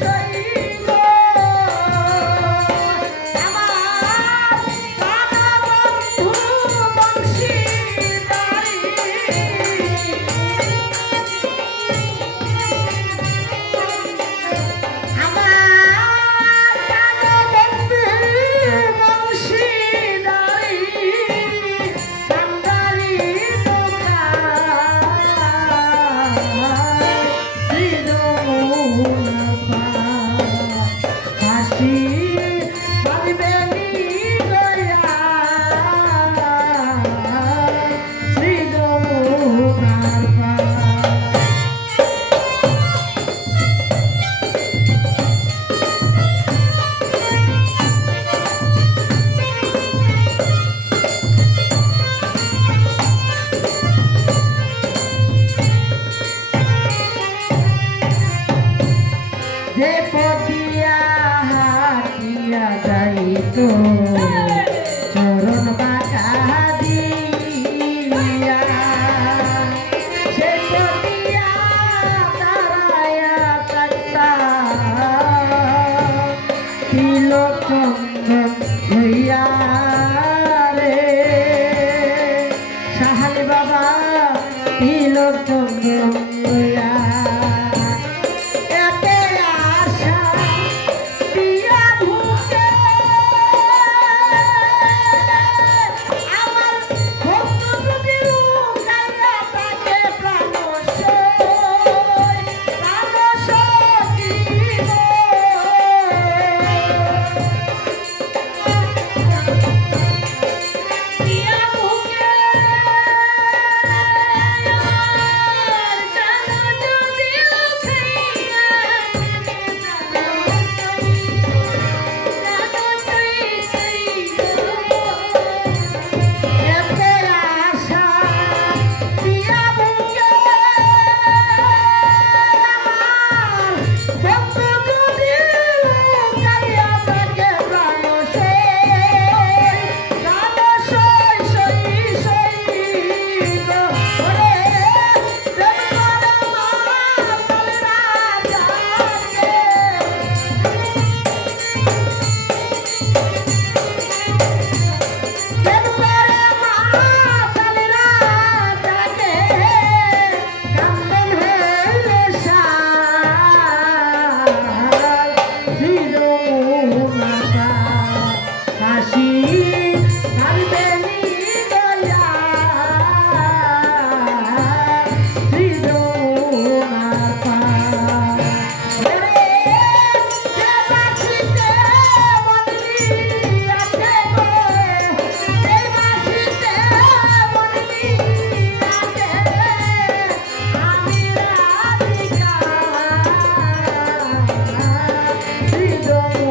straight. যে পদিয়া হাতিয়া যাইতো চরণ বাঁকা দিয়া। সে পদিয়া তারায়া কাটা তিলক চন্দন হইয়া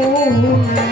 Oh.